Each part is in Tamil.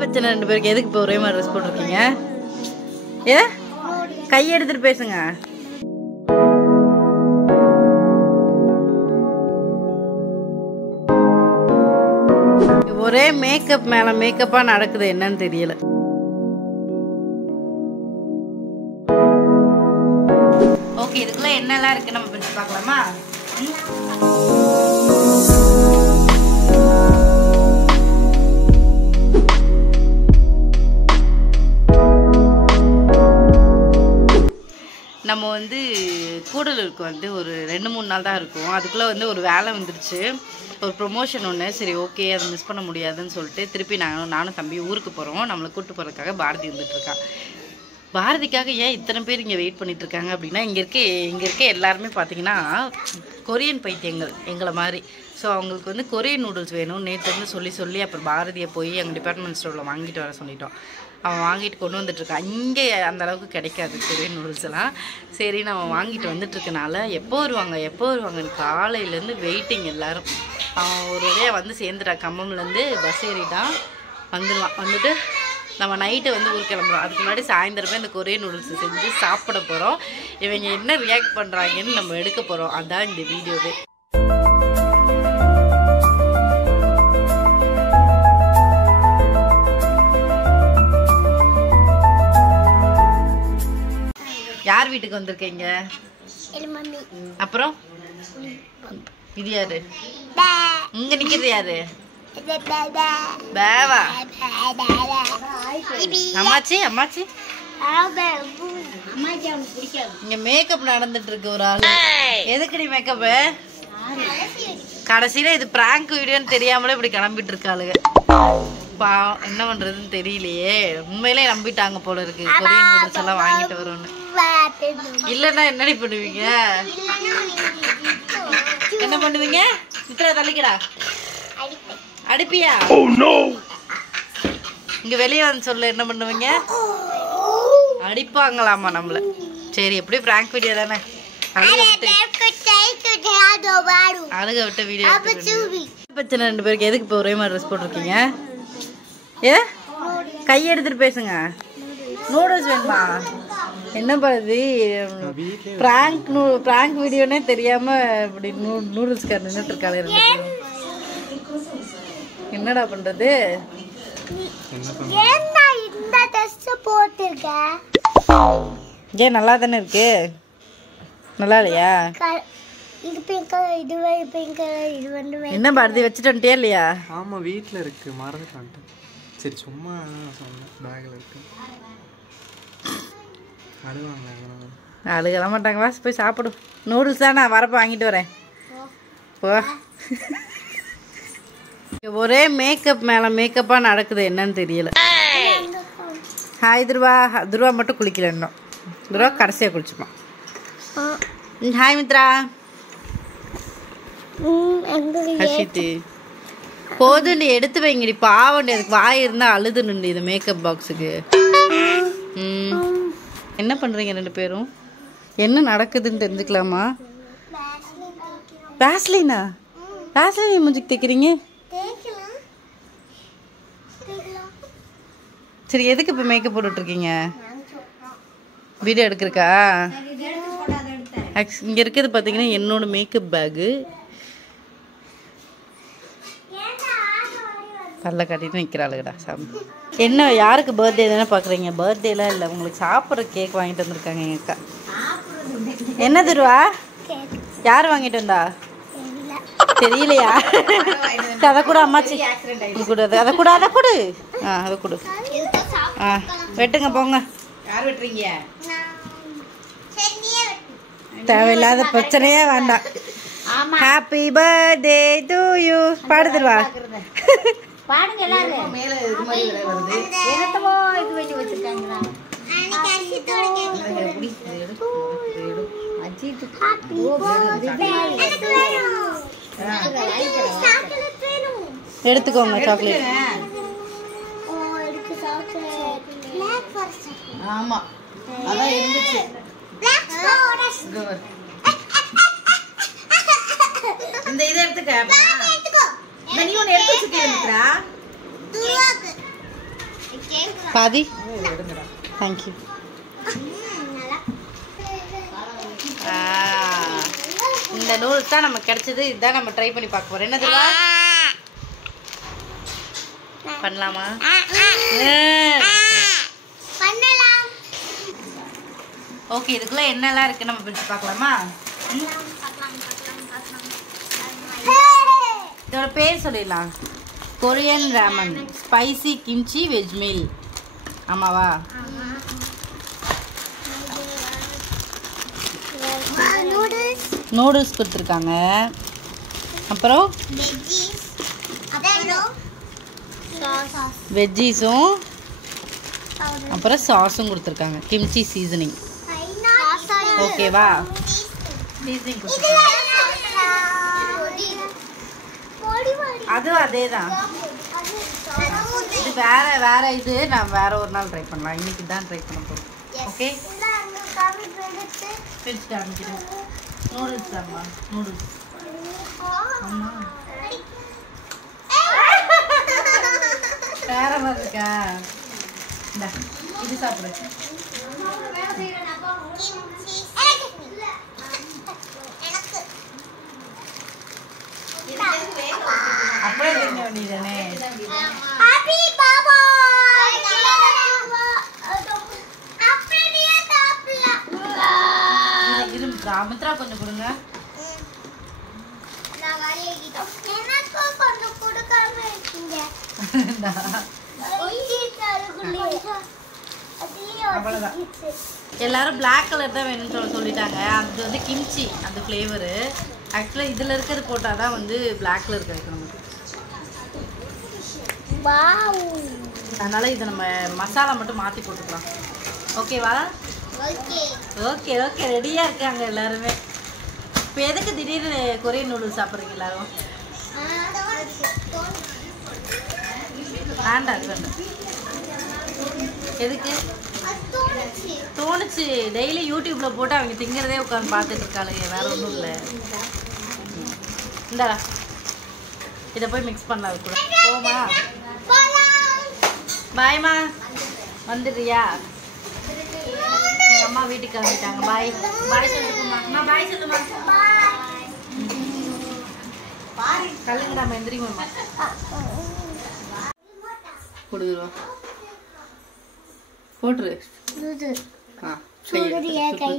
பிரச்சனை ரெண்டு பேருக்கு எதுக்கு இப்போ ஒரே மாதிரி ட்ரெஸ் போட்டிருக்கீங்க? ஏ கை எடுத்துட்டு பேசுங்க. ஒரே மேக்கப் மேல மேக்கப்பா நடக்குது, என்னன்னு தெரியல. ஓகே, இதுக்குள்ள என்னெல்லாம் இருக்கு நம்ம பிரிச்சு பார்க்கலாமா? நம்ம வந்து கூடலூருக்கு வந்து ஒரு 2-3 நாள் தான் இருக்கும். அதுக்குள்ளே வந்து ஒரு வேலை வந்துருச்சு, ஒரு ப்ரொமோஷன் ஒன்று. சரி ஓகே, அதை மிஸ் பண்ண முடியாதுன்னு சொல்லிட்டு திருப்பி நானும் தம்பி ஊருக்கு போகிறோம். நம்மளை கூப்பிட்டு போகிறதுக்காக பாரதி வந்துட்டுருக்கான். பாரதிக்காக ஏன் இத்தனை பேர் இங்கே வெயிட் பண்ணிகிட்ருக்காங்க அப்படின்னா, இங்கே இருக்க எல்லாருமே பார்த்தீங்கன்னா கொரியன் பைத்தியங்கள் எங்களை மாதிரி. ஸோ அவங்களுக்கு வந்து கொரியன் நூடுல்ஸ் வேணும். நேற்று வந்து சொல்லி அப்புறம் பாரதியை போய் எங்கள் டிபார்ட்மெண்ட் ஸ்டோரில் வாங்கிட்டு வர சொல்லிட்டோம். அவன் வாங்கிட்டு கொண்டு வந்துட்டுருக்கான். இங்கே அந்த அளவுக்கு கிடைக்காது கொரியன் நூடுல்ஸ் எல்லாம். சரி, நம்ம வாங்கிட்டு வந்துட்டுருக்கனால எப்போ வருவாங்கன்னு காலையிலேருந்து வெயிட்டிங் எல்லோரும். அவன் ஒரு வழியாக வந்து சேர்ந்துட்டான். கம்பம்லேருந்து பஸ் ஏறிட்டான், வந்துடுவான். வந்துட்டு நம்ம நைட்டு வந்து ஊர் கிளம்புறோம். அதுக்கு முன்னாடி சாயந்தரமே இந்த கொரியன் நூடுல்ஸ் செஞ்சு சாப்பிட போகிறோம். இவங்க என்ன ரியாக்ட் பண்ணுறாங்கன்னு நம்ம எடுக்க போகிறோம். அதுதான் இந்த வீடியோவே. யார் வீட்டுக்கு வந்திருக்கீங்க? அப்புறம் இது யாரு? இங்க நிக்கிறது யாரு? பேவா? அம்மாச்சி இங்க மேக்கப் நடந்துட்டு இருக்கு. ஒரு ஆள் எதுக்குடி மேக்கப்? கடைசியில இது பிராங்க் வீடியோன்னு தெரியாமலே இப்படி கிளம்பிட்டு இருக்காளுங்க. என்ன பண்றதுன்னு தெரியலையே. உண்மையிலே நம்பிட்டாங்க போல இருக்கு கொரியன் நூடுல்ஸ் எல்லாம் வாங்கிட்டு வரும்னு. இல்லன்னா என்னடி பண்ணுவீங்க? என்ன பண்ணுவீங்க? இத்தனை தள்ளிக்கடா அடிப்பியா? இங்க வெளியே வந்து சொல்ல, என்ன பண்ணுவீங்க? அடிப்பாங்களாமா நம்மள. சரி, எப்படி பிராங்க் வீடியோ தானே, அழுக விட்ட வீடியோ. பிரச்சனை ரெண்டு பேருக்கு எதுக்கு இப்போ ஒரே மாதிரி ட்ரெஸ் போட்டிருக்கீங்க? ஏ கை எடுத்துட்டு பேசுங்க. நூடுல்ஸ் வேணுமா? என்ன பண்ணுது? பிராங்க் வீடியோனே தெரியாம இப்படி நூடுல்ஸ் கார் நின்றுட்டு இருக்காளே. என்னடா பண்றது? ஏன் நல்லா தானே இருக்கு? நல்லா இல்லையா? என்ன பாரதி வச்சுட்டு வந்துட்டியா இல்லையா? ஆமா, வீட்டில் இருக்கு, மறந்துட்டு வந்துட்டேன். சரி, சும்மா சொன்னேன், பேக்ல இருக்கு. அழுகலாம் மாட்டாங்க. வாசி போய் சாப்பிடும். நூடுல்ஸ் தான் நான் வரப்போ வாங்கிட்டு வரேன். போ. ஒரே மேக்கப் மேல மேக்கப்பா நடக்குது, என்னன்னு தெரியல. ஹாய் துருவா மட்டும் குளிக்கல இன்னும். துருவா கடைசியாக குளிச்சுப்பான். ஹாய் மித்ரா. ஹர்ஷித்து போது, நீ எடுத்து வைங்கடி. பாவண்டி, அதுக்கு வாய் இருந்தா அழுது நின்று இது மேக்கப் பாக்ஸுக்கு. என்ன பண்றீங்க ரெண்டு பேரும்? என்ன நடக்குதுன்னு தெரிஞ்சுக்கலாமா? வேஸ்லினா? வேஸ்லின் மூஞ்சிக்கு தைக்கிறீங்க? சரி, எதுக்கு இப்போ மேக்கப் போட்டுட்டு இருக்கீங்க? வீடியோ எடுக்கிறக்கா? இங்கே இருக்கிறது பார்த்தீங்கன்னா என்னோட மேக்கப் பேகு. பல்ல காட்டிட்டு நிற்கிறாளுங்கடா சாமி. என்ன, யாருக்கு பர்த்டே தானே பார்க்குறீங்க? பர்த்டேலாம் இல்லை, உங்களுக்கு சாப்பிட்ற கேக் வாங்கிட்டு வந்திருக்காங்க எங்கள் அக்கா. என்ன தருவா? யார் வாங்கிட்டு வந்தா தெரியலையா? அதை கூட அம்மாச்சி கொடு, அதை கொடு. அதை கொடு. வெட்டுங்க போங்க. யார் வெட்டுறீங்க? தேவையில்லாத பிரச்சனையே வேண்டாம். Happy birthday to you. பாடுதுருவா பாடுங்க எல்லாரும். மேல இது மாதிரி வருது. என்னத்தோ இது வெட்டி வச்சிருக்காங்களா? அன்னைக்கு அரிசி தோட கேக் அஜித் ஹாப்பி பர்த்டே. எனக்கு வேணும். சாக்லேட் வேணும். எடுத்துக்கோங்க சாக்லேட். ஓ, எனக்கு சாக்லேட். Black forest. ஆமா, அதான் இருந்துச்சு. Black forest. இந்த இத எடுத்துக்க. நீ ஒன்னு எடுத்து வச்சிருக்கீங்களா? துருவாக்கு பாதி தேங்க்யூ. இந்த நூல் தான் நமக்கு கிடைச்சது. இதுதான் நம்ம ட்ரை பண்ணி பார்க்க போறோம். என்னதுவா பண்ணலாமா? ஓகே, இதுக்குள்ள என்னெல்லாம் இருக்கு நம்ம பிரிச்சு பார்க்கலாமா? இதோட பேர் சொல்லிடலாம். Korean Raman spicy kimchi veg meal. ஆமாவா? நூடுல்ஸ் கொடுத்துருக்காங்க. அப்புறம் வெஜ்ஜீஸும் அப்புறம் சாஸும் கொடுத்துருக்காங்க. Kimchi seasoning. ஓகேவா? சீசனிங் அதுவும் அதே தான். இது வேற இது நான் வேற ஒரு நாள் ட்ரை பண்ணலாம். இன்னைக்கு தான் ட்ரை பண்ண போகிறோம். ஓகே, பிரிச்சு காமிக்கிறேன். நூடுல்ஸ் அம்மா, நூடுல்ஸ் அம்மா வேற மாதிரி இருக்கா? இந்த இது சாப்பிடு. அப்படியே திங்க வேண்டியதானே? மித்ரா கொஞ்சம் கொடுங்க. அவ்வளோதான். எல்லாரும் பிளாக் கலர் தான் வேணும்னு சொல்லிட்டாங்க. அது வந்து கிம்ச்சி அந்த ஃப்ளேவரு. ஆக்சுவலாக இதில் இருக்கிறது போட்டால் தான் வந்து பிளாக்ல இருக்கிறது நமக்கு. அதனால் இதை நம்ம மசாலா மட்டும் மாற்றி போட்டுக்கலாம். ஓகேவா? ஓகே ஓகே, ரெடியாக இருக்காங்க எல்லாருமே. இப்போ எதுக்கு திடீர்னு கொரியன் நூடுல்ஸ் சாப்பிட்றீங்க எல்லாரும்? வேண்டாம், அது வேண்டாம். எதுக்கு தோணுச்சு? டெய்லி யூடியூப்ல போட்டு அவங்க திங்கிறதே உட்காந்து பார்த்துட்டு இருக்காளுங்க. வேற ஒன்றும் இல்லை. இந்தாடா, இதை போய் மிக்ஸ் பண்ணலாம் கூட. போமா? பாய்மா, வந்துடுறியா? எங்கள் அம்மா வீட்டுக்கு கிளம்பிட்டாங்க. பாய் பாய் சொல்லுமா? அம்மா பாய் சொல்லுமா? கல்லுங்க நம்ம எந்திரிங்கம்மா. கொடுத்துருவா, போட்டுரு.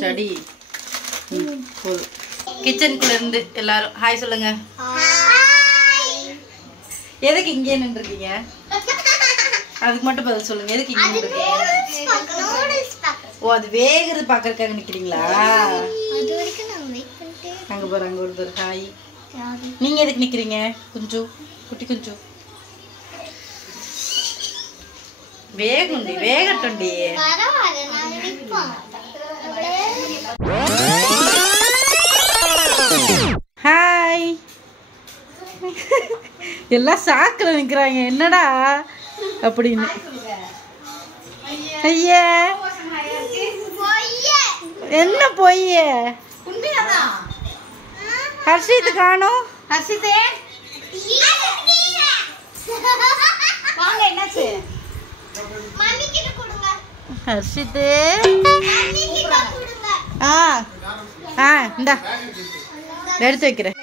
சடி போதும். கிச்சனுக்குள்ள இருந்து எல்லாரும் ஹாய் சொல்லுங்க. எதுக்கு இங்கே நின்றுருக்கீங்க? அதுக்கு மட்டும் பதில் சொல்லுங்க. எதுக்கு இங்கே நின்றுருக்கீங்க? ஓ, அது வேகிறது பார்க்கறதுக்காக நிற்கிறீங்களா? அங்கே போகிற அங்கே ஒருத்தர் ஹாய். நீங்கள் எதுக்கு நிற்கிறீங்க? குஞ்சு, குட்டி குஞ்சு. வேகுண்டி, வேகட்டுண்டி. ஹாய். எல்லாம் சாக்குல நிக்கிறாங்க. என்னடா அப்படின்னு. ஐயா, என்ன பொய்ய? ஹர்ஷித் காணோம். ஹர்ஷித்தே வாங்க. என்னாச்சு? ஹர்ஷித்து இந்தா எடுத்து வைக்கிறேன்.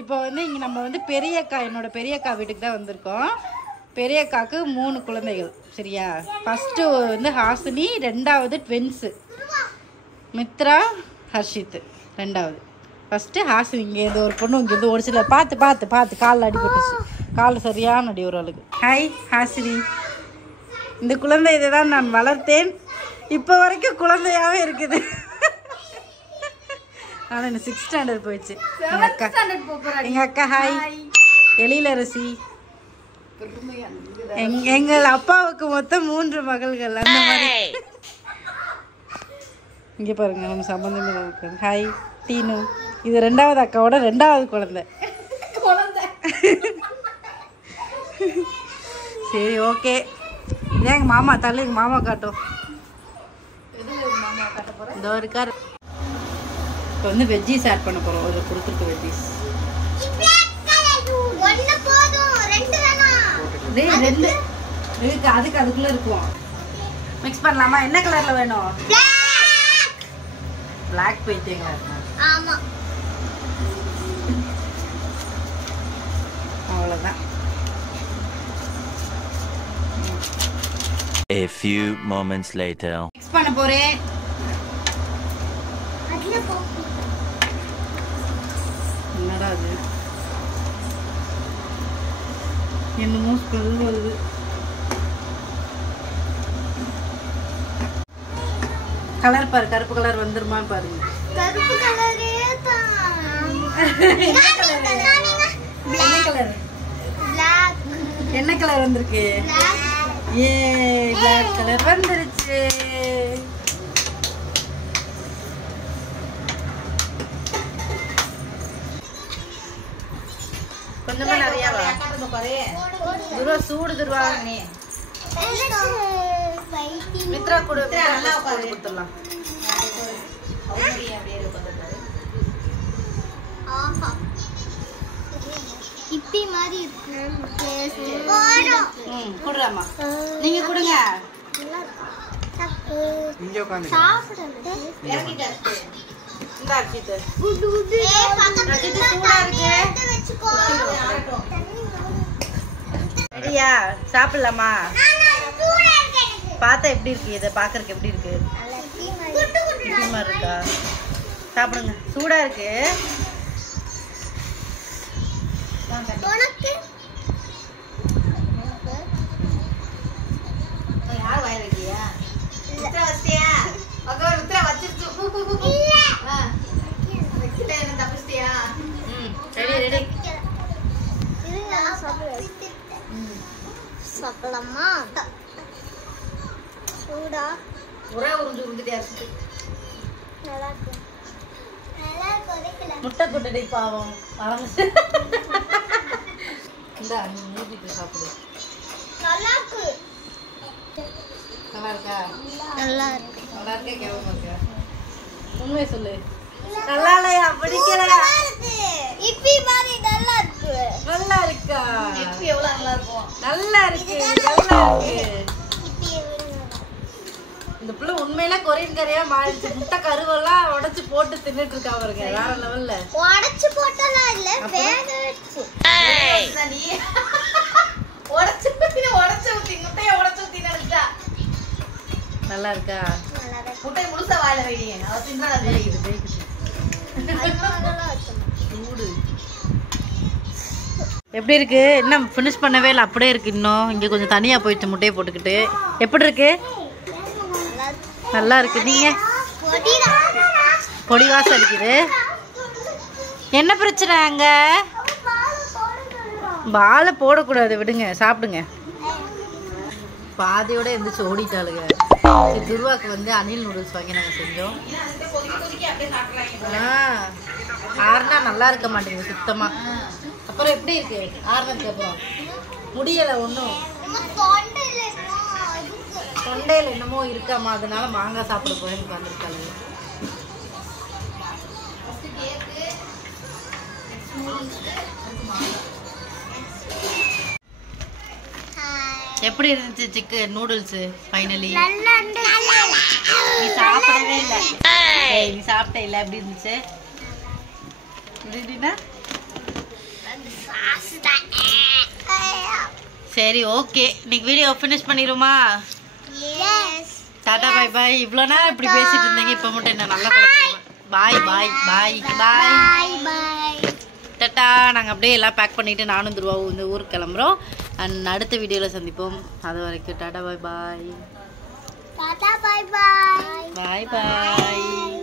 இப்போ வந்து இங்கே நம்ம வந்து பெரியக்கா, என்னோட பெரியக்கா வீட்டுக்கு தான் வந்திருக்கோம். பெரியக்காவுக்கு 3 குழந்தைகள். சரியா? ஃபஸ்ட்டு வந்து ஹாசினி, 2வது ட்வின்ஸு மித்ரா, ஹர்ஷித் 2வது. ஃபஸ்ட்டு ஹாசினி. இங்கேருந்து ஒரு பொண்ணு இங்கேருந்து ஓடிச்சில. பார்த்து பார்த்து பார்த்து காலில் அடிபட்டுச்சு. காலில் சரியான அடி ஒரு ஆளுக்கு. ஹாய் ஹாசினி. இந்த குழந்தை இதை தான் நான் வளர்த்தேன். இப்போ வரைக்கும் குழந்தையாகவே இருக்குது. ஆனால் எனக்கு 6th ஸ்டாண்டர்ட் போயிடுச்சு. எங்கள் அக்கா ஹாய். எழிலரசி. எங்கள் அப்பாவுக்கு மொத்தம் 3 மகள்கள். அந்த மாதிரி. இங்கே பாருங்க, நம்ம சம்பந்தமே இருக்காது. ஹாய் டீனு. இது 2வது அக்காவோட 2வது குழந்தை. சரி ஓகே. இதான் எங்கள் மாமா. தள்ளு, எங்கள் மாமா காட்டும். எது மாமா காட்டும்? இதோ இருக்காரு. இப்போ வந்து வெஜ்ஜீஸ் ஆட் பண்ண போகிறோம். ஒரு கொடுத்துருக்கு வெஜ்ஜீஸ். ரெண்டு இருக்கு, அதுக்குள்ளே இருக்கும். மிக்ஸ் பண்ணலாமா? என்ன கலரில் வேணும்? பிளாக் போயிட்டீங்க. ஆமாம், அவ்வளோதான். A few moments later. Mix பண்ண போறேன். என்னடா அது? என்னமோ ஸ்மெல் வருது. கலர் பாரு, கருப்பு கலர் வந்துருமான்னு பாருங்க. கருப்பு கலரே தான். என்ன கலர்? பிளாக். என்ன கலர் வந்திருக்கு? ஏ, பிளாக் கலர் வந்துருச்சு. கொஞ்சமா நிறையாவா? துருவா சூடு துருவா. மித்ரா கூட கொடுத்துடலாம். இப்பி மாதிரி இருக்கு. குடுறாமா, நீங்க கொடுங்க. இங்கே உட்காந்து இந்த அரிசிட்டு சூடா இருக்கு. ரெடியா? சாப்பிடலாமா? பார்த்தா எப்படி இருக்கு? இதை பாக்குறதுக்கு எப்படி இருக்கு? சும்மா இருக்கா? சாப்பிடுங்க. சூடா இருக்கு. யார் வாயில வைக்கியா? மித்ரா வச்சியா? அக்கா மித்ரா வச்சிருச்சு. என்ன தப்பிச்சிட்டியா? Ready ready. சாப்பிடலாமா? சூடா ஒரே உறிஞ்சு உறிஞ்சிட்டியா இருக்கு. நல்லா இருக்கு. நல்லா கொதிக்கல. முட்டை கொட்டடி பாவம் ஆரம்பிச்சு. இந்த மூடிட்டு சாப்பிடு. நல்லா இருக்கு. நல்லா இருக்கா? நல்லா இருக்கு. நல்லா இருக்கா? கேவலமா இருக்கா? உண்மையை சொல்லு. நல்லா இல்லையா? பிடிக்கல. இப்பி மாதிரி நல்லா இருக்கு. நல்லா இருக்கா? இப்ப எவ்வளவு நல்லா இருக்கும்? நல்லா இருக்கு, நல்லா இருக்கு. இந்த பிள்ளை உண்மையில கொரியன் கறியா மாறிடுச்சு. முட்டை கருவெல்லாம் உடைச்சு போட்டு தின்னுட்டு இருக்கா பாருங்க. வேற லெவல்ல. உடைச்சு போட்டலாம் இல்ல, வேக வச்சு. உடைச்சு ஊத்தி முட்டையை உடைச்சு ஊத்தி நினைச்சா. நல்லா இருக்கா? முட்டையை முழுசா வாயில வைங்க. அவ தின்னா சூடு. எப்படி இருக்கு? இன்னும் ஃபினிஷ் பண்ணவே இல்லை, அப்படியே இருக்கு. இன்னும் இங்கே கொஞ்சம் தனியாக போயிடுச்சு முட்டையை போட்டுக்கிட்டு. எப்படி இருக்கு? நல்லா இருக்கு. நீங்க பொடி வாசம் அடிக்குது. என்ன பிரச்சனை? அங்க பாலை போடக்கூடாது, விடுங்க, சாப்பிடுங்க. பாதியோட எந்திரிச்சு ஓடிட்டாளுங்க. துருவாக்கு வந்து அணில் நூடுல்ஸ் வாங்கி நாங்கள் செஞ்சோம். ஆறுனா நல்லா இருக்க மாட்டேங்குது சுத்தமா. அப்புறம் எப்படி இருக்கு ஆறுனதுக்கு அப்புறம்? முடியலை ஒன்றும். தொண்டையில் என்னமோ இருக்காமா, அதனால மாங்காய் சாப்பிட போய் உட்காந்துருக்காங்க. எப்படி இருந்துச்சு சிக்கன் நூடுல்ஸ்? ஃபைனலி நீ சாப்பிடவே இல்லை. நீ சாப்பிட்ட இல்லை? எப்படி இருந்துச்சு? சரி, ஓகே. இன்னைக்கு வீடியோ ஃபினிஷ் பண்ணிடுமா? டாடா பாய் பாய். இவ்வளோ நேரம் இப்படி பேசிட்டு இருந்தீங்க, இப்போ மட்டும் என்ன நல்லா பாய் பாய் பாய் பாய் டாட்டா. நாங்கள் அப்படியே எல்லாம் பேக் பண்ணிவிட்டு நானும் துருவாவும் இந்த ஊருக்கு கிளம்புறோம். அண்ட் அடுத்த வீடியோவில் சந்திப்போம். அது வரைக்கும் டாடா பாய் பாய். டாடா பாய் பாய். பாய் பாய்.